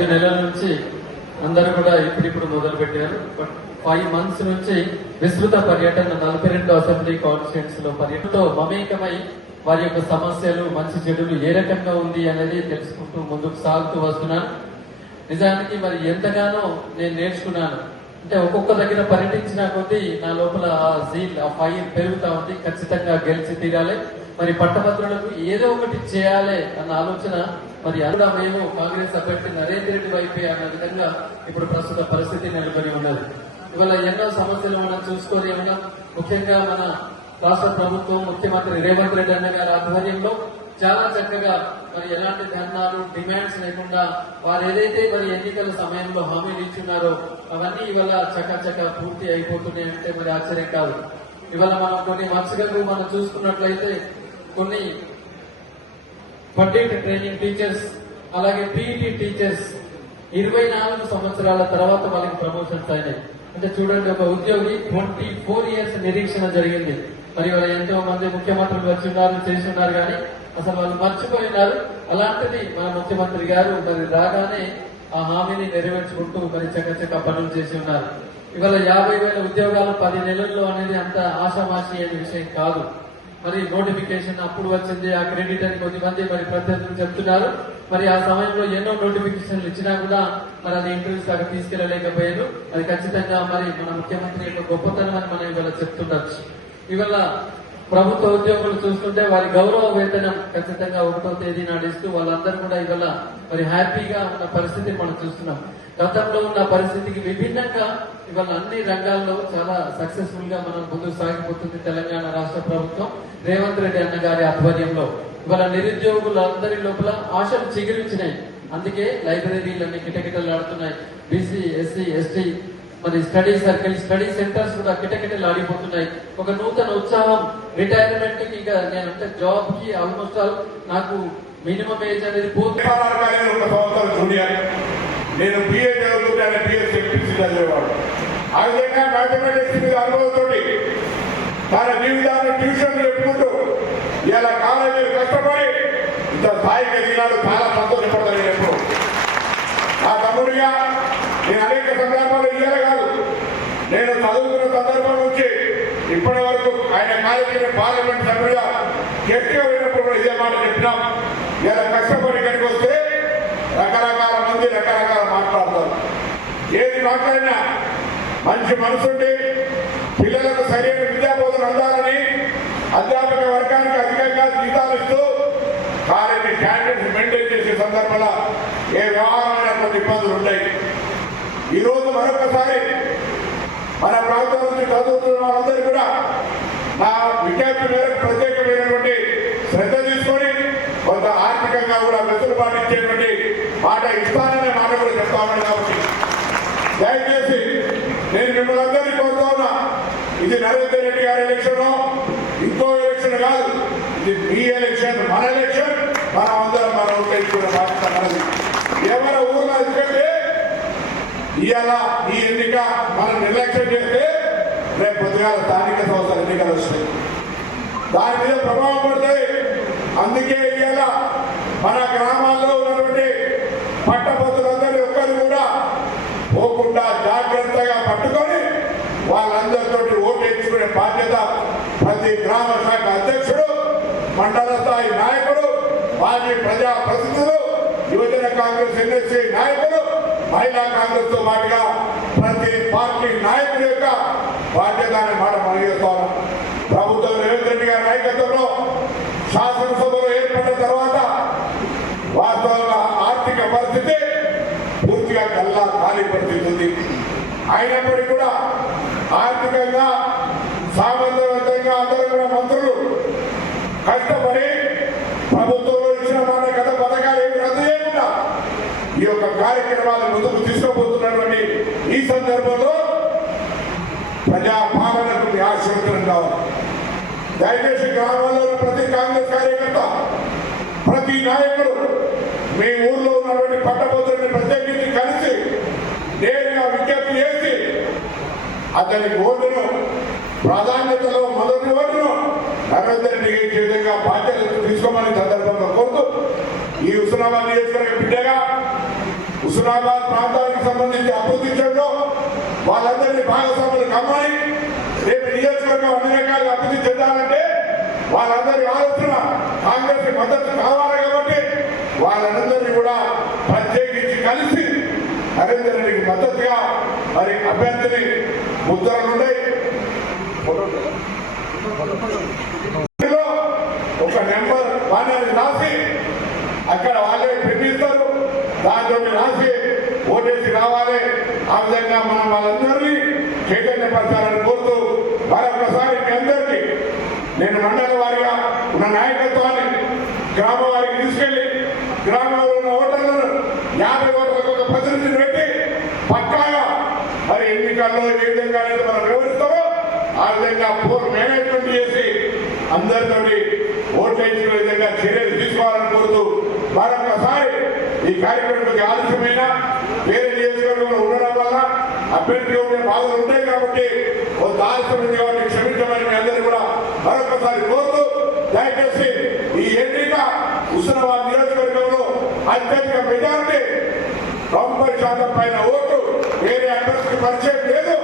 ఐదు నెలల నుంచి అందరూ కూడా ఇప్పుడిప్పుడు మొదలు పెట్టారు బట్ ఫైవ్ మంత్స్ నుంచి విస్తృత పర్యటన నలభై రెండు అసెంబ్లీ కాన్స్టిట్యూన్స్లో పర్యటనతో మమేకమై వారి యొక్క సమస్యలు మంచి చెడులు ఏ రకంగా ఉంది అనేది తెలుసుకుంటూ ముందుకు సాగుతూ వస్తున్నాను. నిజానికి మరి ఎంతగానో నేను నేర్చుకున్నాను. అంటే ఒక్కొక్క దగ్గర పర్యటించిన కొద్దీ నా లోపల ఆ జీల్ ఆ ఫైర్ పెరుగుతా ఉంది. ఖచ్చితంగా గెలిచి తీరాలి. మరి పట్టభద్రులకు ఏదో ఒకటి చేయాలి అన్న ఆలోచన మరి అందులో మేము కాంగ్రెస్ అభ్యర్థి నరేంద్ర రెడ్డి వైపే అన్న విధంగా ఇప్పుడు ప్రస్తుత పరిస్థితి నెలకొని ఉన్నది. ఇవాళ ఎన్నో సమస్యలు మనం చూసుకొని ఉన్నాం ముఖ్యంగా మన రాష్ట్ర ప్రభుత్వం ముఖ్యమంత్రి రేవంత్ రెడ్డి అన్న గారి ఆధ్వర్యంలో చాలా చక్కగా మరి ఎలాంటి ధర్నాలు డిమాండ్స్ లేకుండా వారు ఏదైతే మరి ఎన్నికల సమయంలో హామీలు ఇచ్చున్నారో అవన్నీ ఇవాళ చక్కచక్క పూర్తి అయిపోతున్నాయి అంటే మరి ఆశ్చర్యం కాదు. ఇవాళ మనం కొన్ని మత్స్యగలు మనం చూసుకున్నట్లయితే కొన్ని పట్టేట్ ట్రైనింగ్ టీచర్స్ అలాగే పీఈటీ టీచర్స్ ఇరవై నాలుగు సంవత్సరాల తర్వాత వాళ్ళకి ప్రమోషన్స్ అయినాయి. అంటే చూడండి ఒక ఉద్యోగి ట్వంటీ ఫోర్ ఇయర్స్ నిరీక్షణ జరిగింది. మరి వాళ్ళ ఎంతో మంది ముఖ్యమంత్రులు వచ్చి ఉన్నారు కానీ అసలు వాళ్ళు మర్చిపోయినారు. అలాంటిది మన ముఖ్యమంత్రి గారు మరి రాగానే ఆ హామీని నెరవేర్చుకుంటూ మరి చక్కచక్క పనులు చేసి ఉన్నారు. ఇవాళ యాభై వేల ఉద్యోగాలు పది నెలల్లో అనేది అంత ఆశామాషి అనే విషయం కాదు. మరి నోటిఫికేషన్ అప్పుడు వచ్చింది ఆ క్రెడిట్ అని కొద్దిమంది మరి ప్రత్యర్థులు చెప్తున్నారు. మరి ఆ సమయంలో ఎన్నో నోటిఫికేషన్లు ఇచ్చినా కూడా మరి అది ఇంటర్వ్యూస్ దాకా తీసుకెళ్ళలేకపోయాను అది ఖచ్చితంగా మరి మన ముఖ్యమంత్రి యొక్క గొప్పతనం అని మనం ఇవాళ చెప్తుండొచ్చు. ఇవాళ ప్రభుత్వ ఉద్యోగులు చూస్తుంటే వారి గౌరవ వేతనం ఖచ్చితంగా ఒకటో తేదీ నాడు ఇస్తూ వాళ్ళందరూ కూడా ఇవాళ మరి హ్యాపీగా ఉన్న పరిస్థితి మనం చూస్తున్నాం. గతంలో ఉన్న పరిస్థితికి విభిన్నంగా ఇవాళ అన్ని రంగాల్లో చాలా సక్సెస్ఫుల్గా మనం ముందుకు సాగిపోతుంది తెలంగాణ రాష్ట్ర ప్రభుత్వం. రేవంత్ రెడ్డి అన్న గారి ఆధ్వర్యంలో. ఇవాళ నిరుద్యోగులందరి లోపల ఆశలు చిగురించినాయి. అందుకే లైబ్రరీలన్నీ కిటకిటలాడుతున్నాయి. బీసీ ఎస్సీ ఎస్టీ మరి స్టడీ సర్కిల్ స్టడీ సెంటర్స్ కూడా కిటకిటలు ఆడిపోతున్నాయి ఒక నూతన ఉత్సాహం. రిటైర్మెంట్కి ఇంకా నేనంటే జాబ్కి ఆల్మోస్ట్ ఆల్ నాకు మినిమం ఏజ్ అనేది పోతుంది. నేను బిఏ చదువుతుంటే ఆయన బిఎస్ ఎంపీసీ చదివేవాడు. ఆ విధంగా మ్యాథమెటిక్స్ మీద అనుభవంతో తన జీవితాన్ని ట్యూషన్లు చెప్పుకుంటూ ఇలా కాలేజీలు కష్టపడి ఇంత స్థాయికి ఎదిగినాడు చాలా సంతోషపడతాను నేను ఎప్పుడు. ఆ తమ్ముడిగా నేను అనేక సందర్భాలు ఇయ్యాల కాదు. నేను చదువుకున్న సందర్భం నుంచి ఇప్పటి వరకు ఆయన కాలేజీ పార్లమెంట్ సభ్యుడిగా గట్టిగా పోయినప్పుడు ఇదే మాట చెప్పినాం. ఇలా కష్టపడి ఇక్కడికి వస్తే రకరకాల మంది రకరకాల మాట్లాడతారు. ఏది మాట్లాడినా మంచి మనసుండి పిల్లలకు సరైన విద్యాబోధన అందాలని అధ్యాపక వర్గానికి అధికంగా జీతాలు ఇస్తూ కాలేజీ క్యాండిడేట్స్ మెయింటైన్ చేసే సందర్భంలో ఏ వ్యవహారమైనటువంటి ఇబ్బందులు ఉంటాయి. ఈరోజు మరొకసారి మన ప్రాంతం నుంచి చదువుతున్న వాళ్ళందరూ కూడా నా విజ్ఞప్తి మేరకు ప్రత్యేకమైనటువంటి శ్రద్ధ తీసుకొని కొంత ఆర్థికంగా కూడా వెసులుబాటు ఇచ్చేటువంటి మాట ఇస్తాననే మాట కూడా చెప్తామని కాబట్టి దయచేసి నేను మిమ్మల్ని అందరినీ కోరుతా ఉన్నా ఇది నరేందర్ రెడ్డి గారి ఎలక్షన్ ఇంకో ఎలక్షన్ కాదు ఇది మీ ఎలక్షన్ మన ఎలక్షన్ మనం అందరం మనం ఓటేసుకునే బాధ్యత మనది ఎవరి ఊర్లో ఎందుకంటే ఇవాళ ఈ ఎన్నిక మనం నిర్లక్ష్యం చేస్తే రేపు పొద్దుగాల స్థానిక సంస్థల ఎన్నికలు వస్తాయి. దాని మీద ప్రభావం పడతాయి అందుకే ఇవాళ మన గ్రామాల్లో ఉన్నటువంటి పట్టభద్రులందరినీ ఒక్కరు కూడా పోకుండా జాగ్రత్తగా పట్టుకొని వాళ్ళందరితో ఓటేయించుకునే బాధ్యత ప్రతి గ్రామ శాఖ అధ్యక్షుడు మండల స్థాయి నాయకుడు మాజీ ప్రజా ప్రతినిధులు యువజన కాంగ్రెస్ ఎన్ఎస్సీ నాయకులు మహిళా కాంగ్రెస్తో పాటుగా ప్రతి పార్టీ నాయకుల యొక్క బాధ్యత అనే మాట మనం చేస్తాను ప్రభుత్వం రేవంత్ రెడ్డి గారి నాయకత్వంలో శాసనసభలో ఏర్పడిన తర్వాత వాస్తవంగా ఆర్థిక పరిస్థితి పూర్తిగా కల్లా ఖాళీ పరిస్థితి ఉంది. అయినప్పటికీ కూడా ఆర్థికంగా సామర్థ్యవంతంగా అందరూ కూడా మంత్రులు కష్టపడి ప్రభుత్వంలో ఇచ్చిన మాట గత పథకాలు ఏమి రద్దు చేయకుండా ఈ యొక్క కార్యక్రమాలు సందర్భంలో ప్రజా పాలనకు మీ ఆశీర్వదనం కావాలి. దయచేసి గ్రామాల్లో ప్రతి కాంగ్రెస్ కార్యకర్త ప్రతి నాయకుడు మీ ఊర్లో ఉన్నటువంటి పట్టభద్రుని ప్రత్యేకించి కలిసి నేరుగా విజ్ఞప్తి చేసి అతని ఓటును ప్రాధాన్యతలో మొదటి ఓటును నరేందర్ రెడ్డి విధంగా బాధ్యతలు తీసుకోమని సందర్భంగా కోరుతూ ఈ హుస్నాబాద్ నియోజకవర్గ బిడ్డగా హుస్నాబాద్ ప్రాంతానికి సంబంధించి అభివృద్ధి చేయడం వాళ్ళందరినీ భాగస్వాములు కమ్మని రేపు నియోజకవర్గం అన్ని రకాలుగా అభివృద్ధి చెందాలంటే వాళ్ళందరి ఆలోచన కాంగ్రెస్ మద్దతు కావాలి కాబట్టి వాళ్ళందరినీ కూడా ప్రత్యేకించి కలిసి నరేంద్ర రెడ్డికి మద్దతుగా మరి అభ్యర్థిని ముద్రలున్నాయి ఒక నెంబర్ వాళ్ళని రాసి అక్కడ వాళ్ళే పిలిపిస్తారు. దాంతో రాసి ఆ విధంగా మనం వాళ్ళందరినీ చైతన్యపరచాలని కోరుతూ మరొకసారి మీ అందరికీ నేను మండల వారిగా ఉన్న నాయకత్వాన్ని గ్రామ వారికి తీసుకెళ్ళి గ్రామంలో ఉన్న ఓటర్లను యాభై ఓటర్లకు ఒక ప్రతినిధిని పెట్టి పక్కాగా మరి ఎన్నికల్లో ఏ విధంగా అయితే మనం వివరిస్తామో ఆ విధంగా పూర్ మేనేజ్మెంట్ చేసి అందరితోటి ఓట్లు వేయించుకునే విధంగా చర్యలు తీసుకోవాలని కోరుతూ మరొకసారి ఈ కార్యక్రమానికి ఆలస్యమైన వేరే నియోజకవర్గంలో ఉండడం వల్ల అభ్యర్థిగా ఉండే బాధలు ఉంటాయి కాబట్టి కొంత ఆలస్యమైంది కాబట్టి క్షమించమని మీ అందరినీ కూడా మరొకసారి కోరుతూ దయచేసి ఈ ఎన్నిక హుస్నాబాద్ నియోజకవర్గంలో అత్యధిక మెజార్టీ తొంభై శాతం పైన ఓటు వేరే అభ్యర్థికి పరిచయం లేదు.